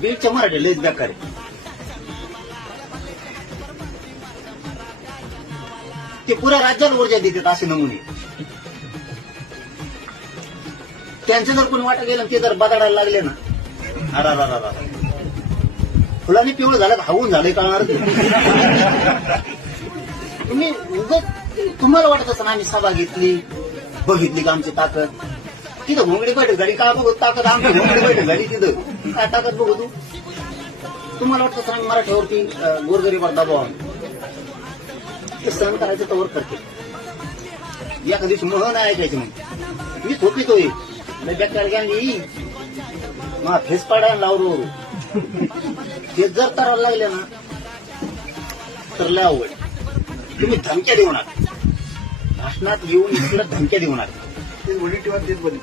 बीडच्या मराठी लयच बेकार आहे. ते पुऱ्या राज्याला ऊर्जा देतात असे नमुने. त्यांचं जर कोणी वाटा गेलं ते जर बदाडायला लागले ना, अरा फुलांनी पिवळं झालं हावून झालंय कळणार. तुम्ही उगत तुम्हाला वाटत असं आम्ही सभा घेतली बघितली का आमची ताकद. तिथं घोंगडी बैठक झाली का बघू ताकद आमची घोंगडी बैठक झाली तिथं काय ताकद बघू तू. तुम्हाला वाटतं आम्ही मराठ्यावरती गोरगरीबावर दबाव आणतो. ते सहन करायचं तवर करते. एका दिवशी मह नाही ऐकायची मग मी थोपीतोय बेकार गांधी मा फेस पाडायला लावलो. ते जर करायला लागले ना तर लय अवघड. तुम्ही धमक्या देऊ नका भाषणात येऊन इकडे धमक्या देऊ नका. तेच बोलली तेच बोलली